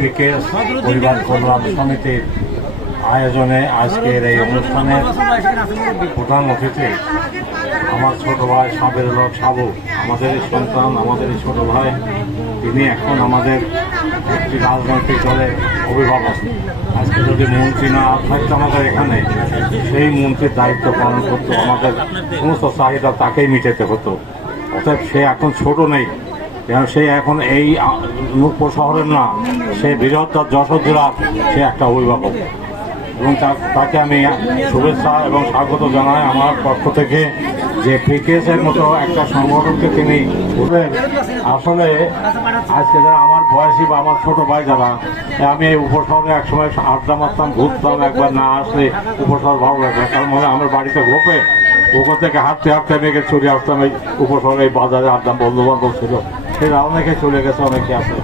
পিকেএস পরিবার কল্যাণ সমিতির আয়োজনে আজকের এই অনুষ্ঠানের প্রধান অতিথি আমার ছোট ভাই সাবেরুল হক সাবু, আমাদের সন্তান, আমাদের ছোট ভাই। তিনি এখন আমাদের একটি রাজনৈতিক দলের অভিভাবক। আজকে যদি মন্ত্রী না থাকতো আমাদের এখানে, সেই মন্ত্রীর দায়িত্ব পালন করতো, আমাদের সমস্ত চাহিদা তাকেই মিটাতে হতো। অতএব সে এখন ছোট নেই, যেন সে এখন এই নূপুর শহরের না, সে বৃহত্তর যশোর জেলার সে একটা অভিভাবক, এবং তাকে আমি শুভেচ্ছা এবং স্বাগত জানাই আমার পক্ষ থেকে। যে পিকেএসের মতো একটা সংগঠনকে তিনি বলবেন, আসলে আজকে যারা আমার বয়সী বা আমার ছোট ভাই যারা, আমি এই উপশহরে একসময় আড্ডা মারতাম, ঘুরতাম, একবার না আসলে উপশহর ভালো লাগবে। কারণ মানে আমার বাড়িতে ঘোপে, ওখান থেকে হাঁটতে হাঁটতে আমি চলে আসতাম এই উপশহরে, এই বাজারে আড্ডা, বন্ধু বান্ধব ছিল, সেটা অনেকে চলে গেছে, অনেকে আছে।